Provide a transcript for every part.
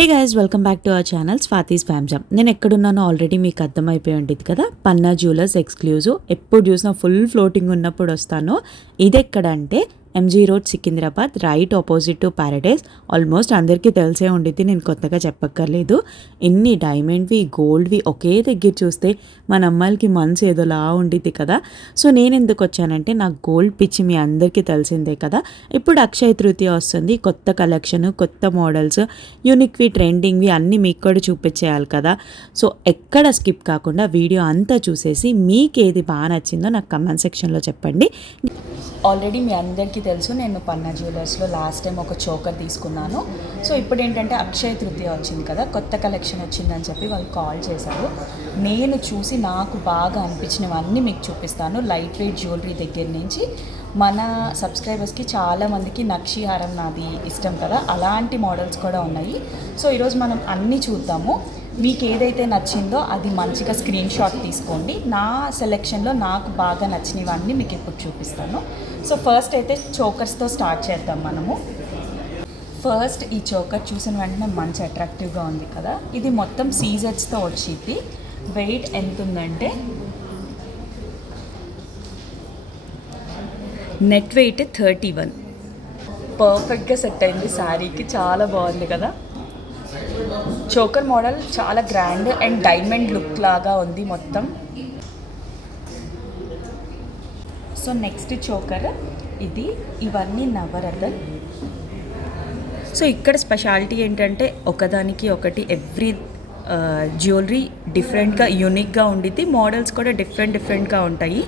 Hey guys, welcome back to our channel Swati's fam jam. నేను ఎక్కడున్నానో already మీకు అర్థమైపోయి ఉంటుంది కదా. Panna jewellers exclusive. ఎప్పుడు చూసినా ఫుల్ ఫ్లోటింగ్ ఉన్నప్పుడు వస్తాను. ఇది ఎక్కడ అంటే MG road, Secunderabad, right opposite to Paradise. Almost అందరికీ తెలిసే ఉండిద్ది, నేను కొత్తగా చెప్పక్కర్లేదు. ఎన్ని డైమండ్వి, గోల్డ్వి ఒకే దగ్గర చూస్తే మన అమ్మాయిలకి మనసు ఏదోలా ఉండిద్ది కదా. సో నేను ఎందుకు వచ్చానంటే, నాకు గోల్డ్ పిచ్చి మీ అందరికీ తెలిసిందే కదా. ఇప్పుడు అక్షయ తృతీయ వస్తుంది, కొత్త కలెక్షన్, కొత్త మోడల్స్, యూనిక్వి, ట్రెండింగ్వి అన్నీ మీకు కూడా చూపించేయాలి కదా. సో ఎక్కడ స్కిప్ కాకుండా వీడియో అంతా చూసేసి మీకు ఏది బాగా నచ్చిందో నాకు కమెంట్ సెక్షన్లో చెప్పండి. ఆల్రెడీ మీ అందరికీ తెలుసు, నేను పన్నా జ్యువెలర్స్లో లాస్ట్ టైం ఒక చోకర్ తీసుకున్నాను. సో ఇప్పుడు ఏంటంటే అక్షయ తృతీయ వచ్చింది కదా, కొత్త కలెక్షన్ వచ్చిందని చెప్పి వాళ్ళు కాల్ చేశారు. నేను చూసి నాకు బాగా అనిపించినవన్నీ మీకు చూపిస్తాను. లైట్ వెయిట్ జ్యువెలరీ దగ్గర నుంచి మన సబ్స్క్రైబర్స్కి చాలామందికి నక్షి హారం నాది ఇష్టం కదా, అలాంటి మోడల్స్ కూడా ఉన్నాయి. సో ఈరోజు మనం అన్నీ చూద్దాము. మీకు ఏదైతే నచ్చిందో అది మంచిగా స్క్రీన్ షాట్ తీసుకోండి. నా సెలెక్షన్లో నాకు బాగా నచ్చినవన్నీ మీకు ఇప్పుడు చూపిస్తాను. సో ఫస్ట్ అయితే చోకర్స్తో స్టార్ట్ చేద్దాం మనము. ఫస్ట్ ఈ చోకర్ చూసిన వెంటనే మంచి అట్రాక్టివ్గా ఉంది కదా. ఇది మొత్తం సీజెట్స్తో వచ్చింది. వెయిట్ ఎంత ఉందంటే నెట్ వెయిట్ 31. పర్ఫెక్ట్గా సెట్ అయింది శారీకి, చాలా బాగుంది కదా. చోకర్ మోడల్ చాలా గ్రాండ్ అండ్ డైమండ్ లుక్ లాగా ఉంది మొత్తం. సో నెక్స్ట్ చోకర్ ఇది. ఇవన్నీ నవరత్న. సో ఇక్కడ స్పెషాలిటీ ఏంటంటే ఒకదానికి ఒకటి ఎవ్రీ జ్యువెలరీ డిఫరెంట్గా యూనిక్గా ఉండిద్ది. మోడల్స్ కూడా డిఫరెంట్గా ఉంటాయి.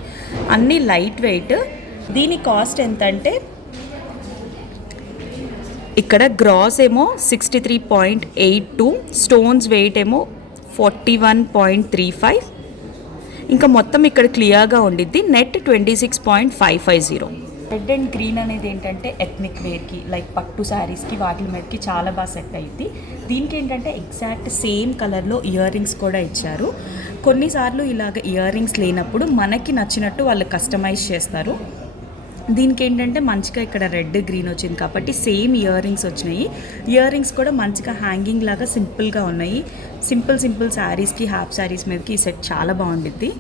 అన్నీ లైట్ వెయిట్. దీని కాస్ట్ ఎంత అంటే ఇక్కడ గ్రాస్ ఏమో 63.82, స్టోన్స్ వెయిట్ ఏమో 41.35. ఇంకా మొత్తం ఇక్కడ క్లియర్గా ఉండిద్ది. నెట్ 26.550. రెడ్ అండ్ గ్రీన్ అనేది ఏంటంటే ఎథ్నిక్ వేర్కి, లైక్ పట్టు శారీస్కి, వాటి మీదకి చాలా బాగా సెట్ అయ్యింది. దీనికి ఏంటంటే ఎగ్జాక్ట్ సేమ్ కలర్లో ఇయర్ రింగ్స్ కూడా ఇచ్చారు. కొన్నిసార్లు ఇలాగ ఇయర్ రింగ్స్ లేనప్పుడు మనకి నచ్చినట్టు వాళ్ళు కస్టమైజ్ చేస్తారు. దీనికి ఏంటంటే మంచిగా ఇక్కడ రెడ్ గ్రీన్ వచ్చింది కాబట్టి సేమ్ ఇయర్ రింగ్స్ వచ్చినాయి. ఇయర్ రింగ్స్ కూడా మంచిగా హ్యాంగింగ్ లాగా సింపుల్గా ఉన్నాయి. సింపుల్ శారీస్కి, హాఫ్ శారీస్ మీదకి ఈ సెట్ చాలా బాగుండిద్ది.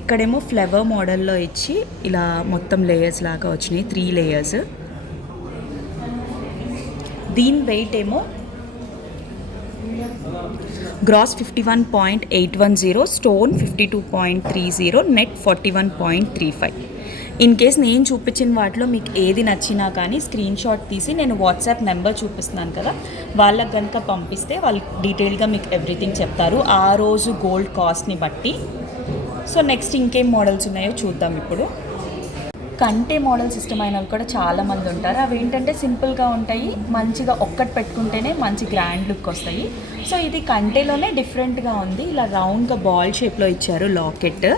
ఇక్కడేమో ఫ్లవర్ మోడల్లో ఇచ్చి ఇలా మొత్తం లేయర్స్ లాగా వచ్చినాయి, 3 లేయర్స్. దీని వెయిట్ ఏమో gross 51.810, stone 52.30, net 41.35. In case నేను చూపించిన వాటిలో మీకు ఏది నచ్చినా కానీ స్క్రీన్ షాట్ తీసి నేను వాట్సాప్ నెంబర్ చూపిస్తున్నాను కదా, వాళ్ళకి కనుక పంపిస్తే వాళ్ళు డీటెయిల్గా మీకు ఎవ్రీథింగ్ చెప్తారు ఆ రోజు గోల్డ్ కాస్ట్ని బట్టి. సో నెక్స్ట్ ఇంకేం మోడల్స్ ఉన్నాయో చూద్దాం ఇప్పుడు. కంటే మోడల్స్ ఇష్టమైన వాళ్ళు కూడా చాలామంది ఉంటారు. అవి ఏంటంటే సింపుల్గా ఉంటాయి, మంచిగా ఒక్కటి పెట్టుకుంటేనే మంచి గ్రాండ్ లుక్ వస్తాయి. సో ఇది కంటేలోనే డిఫరెంట్గా ఉంది. ఇలా రౌండ్గా బాల్ షేప్లో ఇచ్చారు లాకెట్.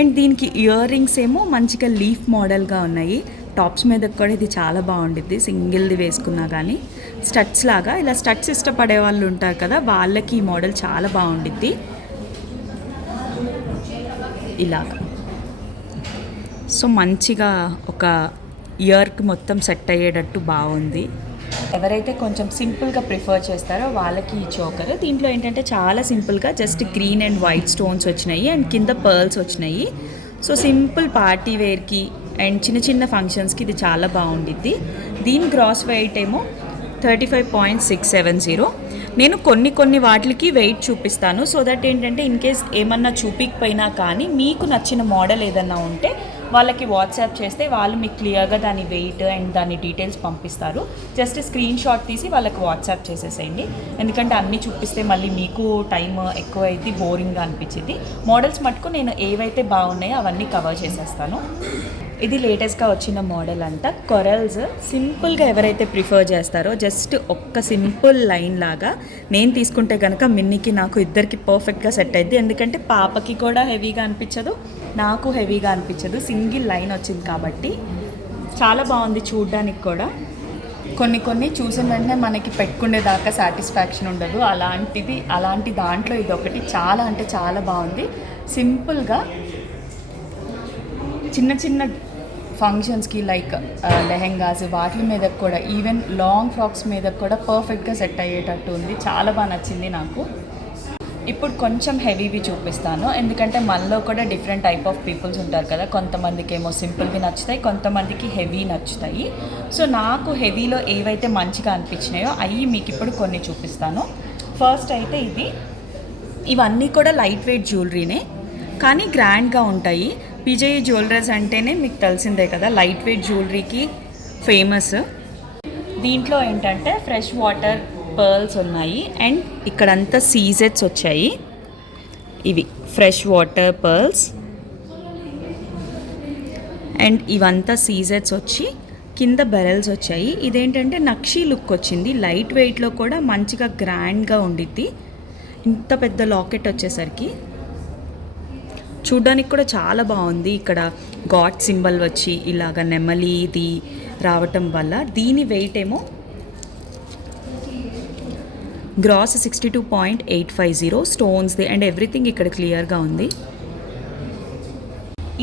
అండ్ దీనికి ఇయర్ రింగ్స్ ఏమో మంచిగా లీఫ్ మోడల్గా ఉన్నాయి. టాప్స్ మీద కూడా ఇది చాలా బాగుండిద్ది, సింగిల్ది వేసుకున్నా కానీ. స్టడ్స్ లాగా, ఇలా స్టడ్స్ ఇష్టపడే వాళ్ళు ఉంటారు కదా, వాళ్ళకి ఈ మోడల్ చాలా బాగుండిద్ది. ఇలాగా సో మంచిగా ఒక ఇయర్కి మొత్తం సెట్ అయ్యేటట్టు బాగుంది. ఎవరైతే కొంచెం సింపుల్గా ప్రిఫర్ చేస్తారో వాళ్ళకి ఈ చోకర్. దీంట్లో ఏంటంటే చాలా సింపుల్గా just green and white stones వచ్చినాయి అండ్ కింద పర్ల్స్ వచ్చినాయి. సో సింపుల్ పార్టీ వేర్కి అండ్ చిన్న ఫంక్షన్స్కి ఇది చాలా బాగుండిద్ది. దీని గ్రాస్ వెయిట్ ఏమో 35.670. నేను కొన్ని వాటికి వెయిట్ చూపిస్తాను, సో దట్ ఏంటంటే ఇన్ కేస్ ఏమన్నా చూపించకపోయినా కానీ మీకు నచ్చిన మోడల్ ఏదన్నా ఉంటే వాళ్ళకి వాట్సాప్ చేస్తే వాళ్ళు మీకు క్లియర్గా దాని వెయిట్ అండ్ దాని డీటెయిల్స్ పంపిస్తారు. జస్ట్ స్క్రీన్ షాట్ తీసి వాళ్ళకి వాట్సాప్ చేసేసేయండి. ఎందుకంటే అన్నీ చూపిస్తే మళ్ళీ మీకు టైం ఎక్కువ అయితే బోరింగ్గా అనిపించింది. మోడల్స్ మటుకు నేను ఏవైతే బాగున్నాయో అవన్నీ కవర్ చేసేస్తాను. ఇది లేటెస్ట్గా వచ్చిన మోడల్ అంట. కొరల్స్ సింపుల్గా ఎవరైతే ప్రిఫర్ చేస్తారో జస్ట్ ఒక్క సింపుల్ లైన్ లాగా నేను తీసుకుంటే కనుక మిన్నీకి నాకు ఇద్దరికి పర్ఫెక్ట్గా సెట్ అయింది. ఎందుకంటే పాపకి కూడా హెవీగా అనిపించదు, నాకు హెవీగా అనిపించదు. సింగిల్ లైన్ వచ్చింది కాబట్టి చాలా బాగుంది చూడడానికి కూడా. కొన్ని చూసిన వెంటనే మనకి పెట్టుకునేదాకా సాటిస్ఫాక్షన్ ఉండదు. అలాంటి దాంట్లో ఇది ఒకటి చాలా అంటే చాలా బాగుంది. సింపుల్గా చిన్న ఫంక్షన్స్కి లైక్ లెహెంగాస్ వాటి మీద కూడా, ఈవెన్ లాంగ్ ఫ్రాక్స్ మీద కూడా పర్ఫెక్ట్గా సెట్ అయ్యేటట్టు ఉంది. చాలా బాగా నచ్చింది నాకు. ఇప్పుడు కొంచెం హెవీవి చూపిస్తాను, ఎందుకంటే మనలో కూడా డిఫరెంట్ టైప్ ఆఫ్ పీపుల్స్ ఉంటారు కదా. కొంతమందికి ఏమో సింపుల్వి నచ్చుతాయి, కొంతమందికి హెవీ నచ్చుతాయి. సో నాకు హెవీలో ఏవైతే మంచిగా అనిపించినాయో అవి మీకు ఇప్పుడు కొన్ని చూపిస్తాను. ఫస్ట్ అయితే ఇవన్నీ కూడా లైట్ వెయిట్ జ్యువెలరీనే, కానీ గ్రాండ్గా ఉంటాయి. విజయ్ జ్యువెలర్స్ అంటేనే మీకు తెలిసిందే కదా, లైట్ వెయిట్ జ్యువెలరీకి ఫేమస్. దీంట్లో ఏంటంటే ఫ్రెష్ వాటర్ పర్ల్స్ ఉన్నాయి, అండ్ ఇక్కడంతా సీజెట్స్ వచ్చాయి. ఇవి ఫ్రెష్ వాటర్ పర్ల్స్, అండ్ ఇవంతా సీజెట్స్ వచ్చి కింద బెరల్స్ వచ్చాయి. ఇదేంటంటే నక్షీ లుక్ వచ్చింది, లైట్ వెయిట్లో కూడా మంచిగా గ్రాండ్గా ఉండిద్ది. ఇంత పెద్ద లాకెట్ వచ్చేసరికి చూడ్డానికి కూడా చాలా బాగుంది. ఇక్కడ గాడ్ సింబల్ వచ్చి ఇలాగ నెమలి ఇది రావటం వల్ల దీని వెయిట్ ఏమో గ్రాస్ 62.850 స్టోన్స్ది, అండ్ ఎవ్రీథింగ్ ఇక్కడ క్లియర్గా ఉంది.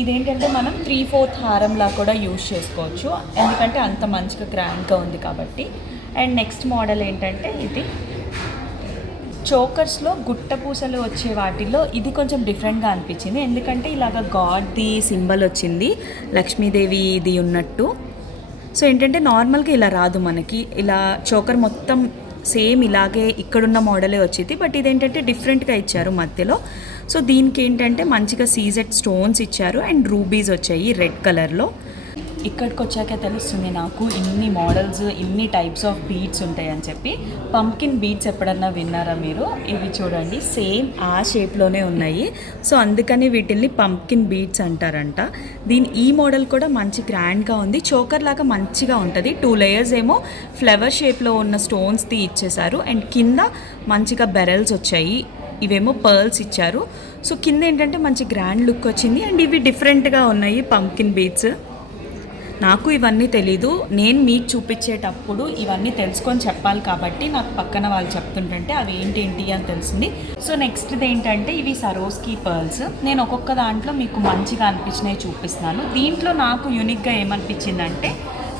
ఇదేంటంటే మనం 3/4 హారంలా కూడా యూజ్ చేసుకోవచ్చు, ఎందుకంటే అంత మంచిగా గ్రాండ్గా ఉంది కాబట్టి. అండ్ నెక్స్ట్ మోడల్ ఏంటంటే ఇది చోకర్స్లో గుట్ట పూసలు వచ్చే వాటిల్లో ఇది కొంచెం డిఫరెంట్గా అనిపించింది, ఎందుకంటే ఇలాగ గాడ్ది సింబల్ వచ్చింది, లక్ష్మీదేవి ఇది ఉన్నట్టు. సో ఏంటంటే నార్మల్గా ఇలా రాదు మనకి, ఇలా చోకర్ మొత్తం సేమ్ ఇలాగే ఇక్కడున్న మోడలే వచ్చింది, బట్ ఇదేంటంటే డిఫరెంట్గా ఇచ్చారు మధ్యలో. సో దీనికి ఏంటంటే మంచిగా సీజెడ్ స్టోన్స్ ఇచ్చారు, అండ్ రూబీస్ వచ్చాయి రెడ్ కలర్లో. ఇక్కడికి వచ్చాక తెలుస్తుంది నాకు ఇన్ని మోడల్స్, ఇన్ని టైప్స్ ఆఫ్ బీడ్స్ ఉంటాయని చెప్పి. పంప్కిన్ బీడ్స్ ఎప్పుడన్నా విన్నారా మీరు? ఇవి చూడండి, సేమ్ ఆ షేప్లోనే ఉన్నాయి. సో అందుకని వీటిల్ని పంప్కిన్ బీడ్స్ అంటారంట. ఈ మోడల్ కూడా మంచి గ్రాండ్గా ఉంది, చోకర్ లాగా మంచిగా ఉంటుంది. 2 లేయర్స్ ఏమో ఫ్లవర్ షేప్లో ఉన్న స్టోన్స్ది ఇచ్చేసారు, అండ్ కింద మంచిగా బెరల్స్ వచ్చాయి, ఇవేమో పర్ల్స్ ఇచ్చారు. సో కింద ఏంటంటే మంచి గ్రాండ్ లుక్ వచ్చింది, అండ్ ఇవి డిఫరెంట్గా ఉన్నాయి పంప్కిన్ బీడ్స్. నాకు ఇవన్నీ తెలీదు, నేను మీకు చూపించేటప్పుడు ఇవన్నీ తెలుసుకొని చెప్పాలి కాబట్టి నాకు పక్కన వాళ్ళు చెప్తుంటే అవి ఏంటి అని తెలిసింది. సో నెక్స్ట్ది ఏంటంటే ఇవి సరోస్కి పర్ల్స్. నేను ఒక్కొక్క దాంట్లో మీకు మంచిగా అనిపించినవి చూపిస్తున్నాను. దీంట్లో నాకు యూనిక్గా ఏమనిపించిందంటే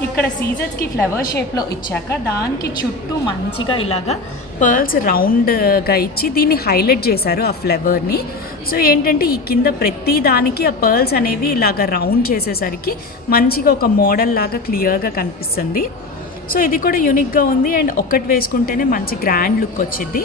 ఇక్కడ సీజర్స్కి ఫ్లవర్ షేప్లో ఇచ్చాక దానికి చుట్టూ మంచిగా ఇలాగా పర్ల్స్ రౌండ్గా ఇచ్చి దీన్ని హైలైట్ చేశారు ఆ ఫ్లవర్ని. సో ఏంటంటే ఈ కింద ప్రతి దానికి ఆ పర్ల్స్ అనేవి ఇలాగ రౌండ్ చేసేసరికి మంచిగా ఒక మోడల్ లాగా క్లియర్గా కనిపిస్తుంది. సో ఇది కూడా యూనిక్గా ఉంది, అండ్ ఒక్కటి వేసుకుంటేనే మంచి గ్రాండ్ లుక్ వచ్చింది.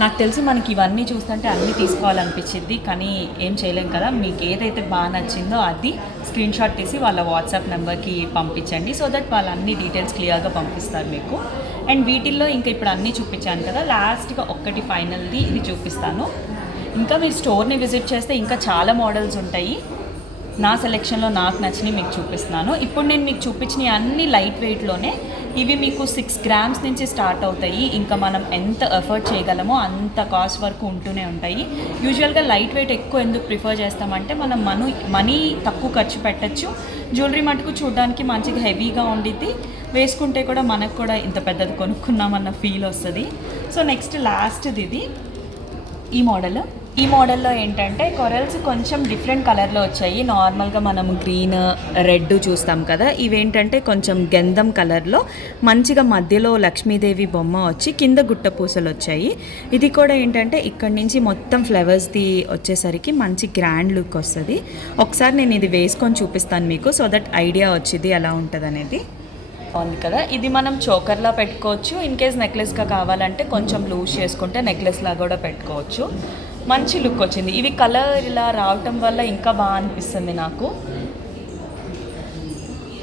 నాకు తెలిసి మనకి ఇవన్నీ చూస్తుంటే అన్నీ తీసుకోవాలనిపించింది, కానీ ఏం చేయలేం కదా. మీకు ఏదైతే బాగా నచ్చిందో అది స్క్రీన్ షాట్ తీసి వాళ్ళ వాట్సాప్ నెంబర్కి పంపించండి, సో దట్ వాళ్ళు అన్ని డీటెయిల్స్ క్లియర్గా పంపిస్తారు మీకు. అండ్ వీటిల్లో ఇంకా ఇప్పుడు అన్నీ చూపించాను కదా, లాస్ట్గా ఒక్కటి ఫైనల్ది ఇది చూపిస్తాను. ఇంకా మీరు స్టోర్ని విజిట్ చేస్తే ఇంకా చాలా మోడల్స్ ఉంటాయి. నా సెలెక్షన్లో నాకు నచ్చినవి మీకు చూపిస్తున్నాను. ఇప్పుడు నేను మీకు చూపించిన అన్ని లైట్ వెయిట్లోనే, ఇవి మీకు 6 grams నుంచి స్టార్ట్ అవుతాయి. ఇంకా మనం ఎంత ఎఫర్ట్ చేయగలమో అంత కాస్ట్ వరకు ఉంటూనే ఉంటాయి. యూజువల్గా లైట్ వెయిట్ ఎక్కువ ఎందుకు ప్రిఫర్ చేస్తామంటే మనం మనీ తక్కువ ఖర్చు పెట్టచ్చు, జ్యువెలరీ మటుకు చూడడానికి మంచిగా హెవీగా ఉండిద్ది, వేసుకుంటే కూడా మనకు కూడా ఇంత పెద్దది కొనుక్కున్నామన్న ఫీల్ వస్తుంది. సో నెక్స్ట్ లాస్ట్ది ఇది ఈ మోడల్లో ఏంటంటే కొరల్స్ కొంచెం డిఫరెంట్ కలర్లో వచ్చాయి. నార్మల్గా మనం గ్రీన్, రెడ్ చూస్తాం కదా, ఇవేంటంటే కొంచెం గంధం కలర్లో మంచిగా మధ్యలో లక్ష్మీదేవి బొమ్మ వచ్చి కింద గుట్ట పూసలు వచ్చాయి. ఇది కూడా ఏంటంటే ఇక్కడి నుంచి మొత్తం ఫ్లవర్స్ది వచ్చేసరికి మంచి గ్రాండ్ లుక్ వస్తుంది. ఒకసారి నేను ఇది వేసుకొని చూపిస్తాను మీకు, సో దట్ ఐడియా వచ్చింది ఎలా ఉంటుంది అనేది. బాగుంది కదా, ఇది మనం చోకర్లా పెట్టుకోవచ్చు, ఇన్ కేస్ నెక్లెస్గా కావాలంటే కొంచెం లూజ్ చేసుకుంటే నెక్లెస్లా కూడా పెట్టుకోవచ్చు. మంచి లుక్ వచ్చింది. ఇవి కలర్ ఇలా రావటం వల్ల ఇంకా బాగా అనిపిస్తుంది నాకు.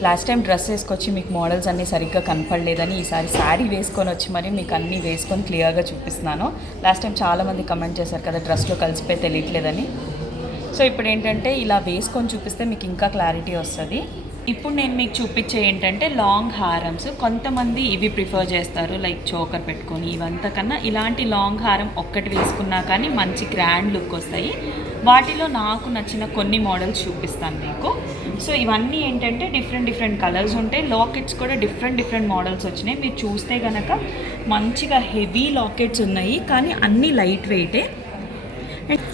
లాస్ట్ టైం డ్రెస్ వేసుకొచ్చి మీకు మోడల్స్ అన్నీ సరిగ్గా కనపడలేదని ఈసారి శారీ వేసుకొని వచ్చి మరి మీకు అన్నీ వేసుకొని క్లియర్గా చూపిస్తున్నాను. లాస్ట్ టైం చాలామంది కమెంట్ చేశారు కదా డ్రెస్లో కలిసిపోయి తెలియట్లేదని. సో ఇప్పుడు ఏంటంటే ఇలా వేసుకొని చూపిస్తే మీకు ఇంకా క్లారిటీ వస్తుంది. ఇప్పుడు నేను మీకు చూపించే ఏంటంటే లాంగ్ హారమ్స్. కొంతమంది ఇవి ప్రిఫర్ చేస్తారు, లైక్ చోకర్ పెట్టుకొని. ఇవంతా కన్నా ఇలాంటి లాంగ్ హారం ఒక్కటి వేసుకున్నా కానీ మంచి గ్రాండ్ లుక్ వస్తాయి. వాటిలో నాకు నచ్చిన కొన్ని మోడల్స్ చూపిస్తాను మీకు. సో ఇవన్నీ ఏంటంటే డిఫరెంట్ కలర్స్ ఉంటాయి. లాకెట్స్ కూడా డిఫరెంట్ మోడల్స్ వచ్చినాయి. మీరు చూస్తే కనుక మంచిగా హెవీ లాకెట్స్ ఉన్నాయి, కానీ అన్నీ లైట్ వెయిటే.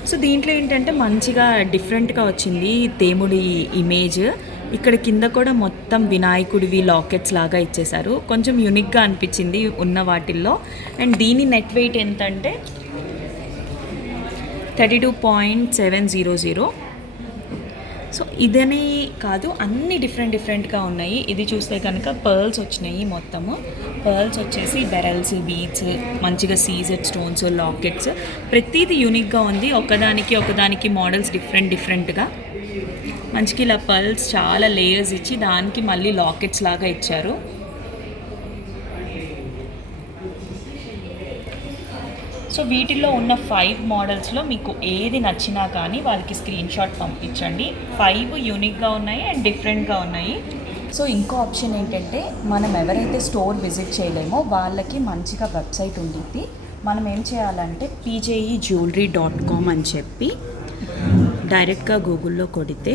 సో దీంట్లో ఏంటంటే మంచిగా డిఫరెంట్గా వచ్చింది దేవుడి ఇమేజ్. ఇక్కడ కింద కూడా మొత్తం వినాయకుడివి లాకెట్స్ లాగా ఇచ్చేశారు. కొంచెం యూనిక్గా అనిపించింది ఉన్న వాటిల్లో. అండ్ దీని నెట్ వెయిట్ ఎంతంటే 32.700. సో ఇదని కాదు, అన్ని డిఫరెంట్గా ఉన్నాయి. ఇది చూస్తే కనుక పర్ల్స్ వచ్చినాయి. మొత్తము పర్ల్స్ వచ్చేసి బెరల్స్, బీడ్స్, మంచిగా సీజెడ్ స్టోన్స్, లాకెట్స్, ప్రతిదీ యూనిక్గా ఉంది. ఒకదానికి మోడల్స్ డిఫరెంట్గా మంచిగా ఇలా పర్ల్స్ చాలా లేయర్స్ ఇచ్చి దానికి మళ్ళీ లాకెట్స్ లాగా ఇచ్చారు. సో వీటిల్లో ఉన్న 5 మోడల్స్లో మీకు ఏది నచ్చినా కానీ వాళ్ళకి స్క్రీన్ షాట్ పంపించండి. 5 యూనిక్గా ఉన్నాయి అండ్ డిఫరెంట్గా ఉన్నాయి. సో ఇంకో ఆప్షన్ ఏంటంటే, మనం ఎవరైతే స్టోర్ విజిట్ చేయలేమో వాళ్ళకి మంచిగా వెబ్సైట్ ఉండిద్ది. మనం ఏం చేయాలంటే pjejewelry.com అని చెప్పి డైరెక్ట్గా గూగుల్లో కొడితే,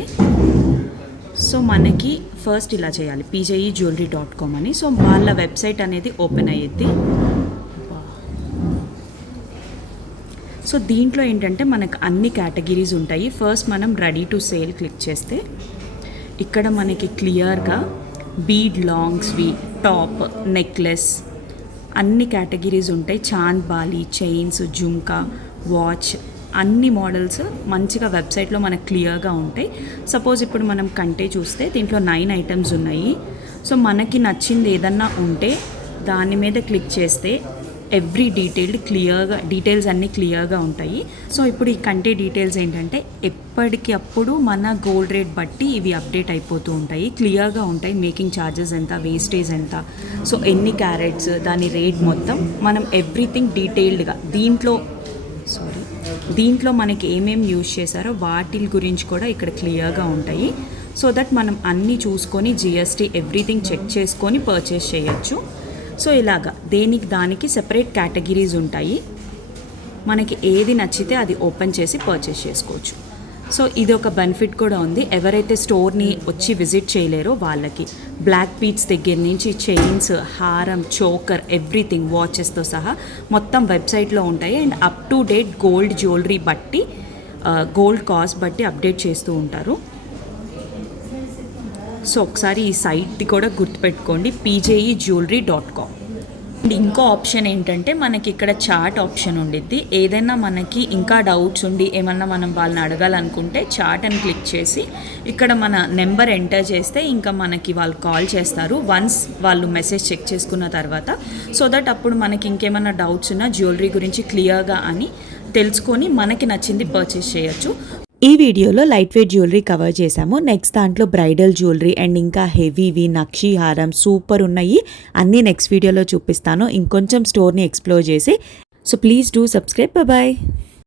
సో మనకి ఫస్ట్ ఇలా చేయాలి pjejewelry.com అని. సో వాళ్ళ వెబ్సైట్ అనేది ఓపెన్ అయ్యిద్ది. సో దీంట్లో ఏంటంటే మనకు అన్ని కేటగిరీస్ ఉంటాయి. ఫస్ట్ మనం రెడీ టు సేల్ క్లిక్ చేస్తే ఇక్కడ మనకి క్లియర్గా బీడ్ లాంగ్స్వి, టాప్, నెక్లెస్ అన్ని కేటగిరీస్ ఉంటాయి. చాంద్ బాలి, చైన్స్, జుంకా, వాచ్ అన్ని మోడల్స్ మంచిగా వెబ్సైట్లో మనకు క్లియర్గా ఉంటాయి. సపోజ్ ఇప్పుడు మనం కంటే చూస్తే దీంట్లో 9 ఐటమ్స్ ఉన్నాయి. సో మనకి నచ్చింది ఏదన్నా ఉంటే దాని మీద క్లిక్ చేస్తే ఎవ్రీ డీటెయిల్స్ అన్నీ క్లియర్గా ఉంటాయి. సో ఇప్పుడు ఈ కంటే డీటెయిల్స్ ఏంటంటే ఎప్పటికప్పుడు మన గోల్డ్ రేట్ బట్టి ఇవి అప్డేట్ అయిపోతూ ఉంటాయి. క్లియర్గా ఉంటాయి. మేకింగ్ ఛార్జెస్ ఎంత, వేస్టేజ్ ఎంత, సో ఎన్ని క్యారెట్స్, దాని రేట్ మొత్తం మనం ఎవ్రీథింగ్ డీటెయిల్డ్గా దీంట్లో మనకి ఏమేమి యూజ్ చేశారో వాటి గురించి కూడా ఇక్కడ క్లియర్గా ఉంటాయి. సో దట్ మనం అన్నీ చూసుకొని GST ఎవ్రీథింగ్ చెక్ చేసుకొని పర్చేస్ చేయొచ్చు. సో ఇలాగా దానికి సెపరేట్ కేటగిరీస్ ఉంటాయి. మనకి ఏది నచ్చితే అది ఓపెన్ చేసి పర్చేస్ చేసుకోవచ్చు. సో ఇది ఒక బెనిఫిట్ కూడా ఉంది. ఎవరైతే స్టోర్ని వచ్చి విజిట్ చేయలేరో వాళ్ళకి బ్లాక్ బీడ్స్ దగ్గర నుంచి చైన్స్, హారం, చోకర్, ఎవ్రీథింగ్, వాచెస్తో సహా మొత్తం వెబ్సైట్లో ఉంటాయి. And up to date gold jewellery బట్టి, గోల్డ్ కాస్ట్ బట్టి అప్డేట్ చేస్తూ ఉంటారు. సో ఒకసారి ఈ సైట్ కూడా గుర్తుపెట్టుకోండి, pjejewelry.com. అండ్ ఇంకో ఆప్షన్ ఏంటంటే మనకి ఇక్కడ చాట్ ఆప్షన్ ఉండిద్ది. ఏదైనా మనకి ఇంకా డౌట్స్ ఉండి ఏమన్నా మనం వాళ్ళని అడగాలనుకుంటే చాట్ అని క్లిక్ చేసి ఇక్కడ మన నెంబర్ ఎంటర్ చేస్తే ఇంకా మనకి వాళ్ళు కాల్ చేస్తారు వన్స్ వాళ్ళు మెసేజ్ చెక్ చేసుకున్న తర్వాత. సో దట్ అప్పుడు మనకి ఇంకేమన్నా డౌట్స్ ఉన్నా జ్యువెలరీ గురించి క్లియర్గా అని తెలుసుకొని మనకి నచ్చింది పర్చేస్ చేయొచ్చు. ఈ వీడియోలో లైట్ వెయిట్ జ్యువెలరీ కవర్ చేశాము. నెక్స్ట్ దాంట్లో బ్రైడల్ జ్యువెలరీ అండ్ ఇంకా హెవీవి, నక్షి హారం సూపర్ ఉన్నాయి. అన్నీ నెక్స్ట్ వీడియోలో చూపిస్తాను ఇంకొంచెం స్టోర్ని ఎక్స్ప్లోర్ చేసి. So please do subscribe. Bye.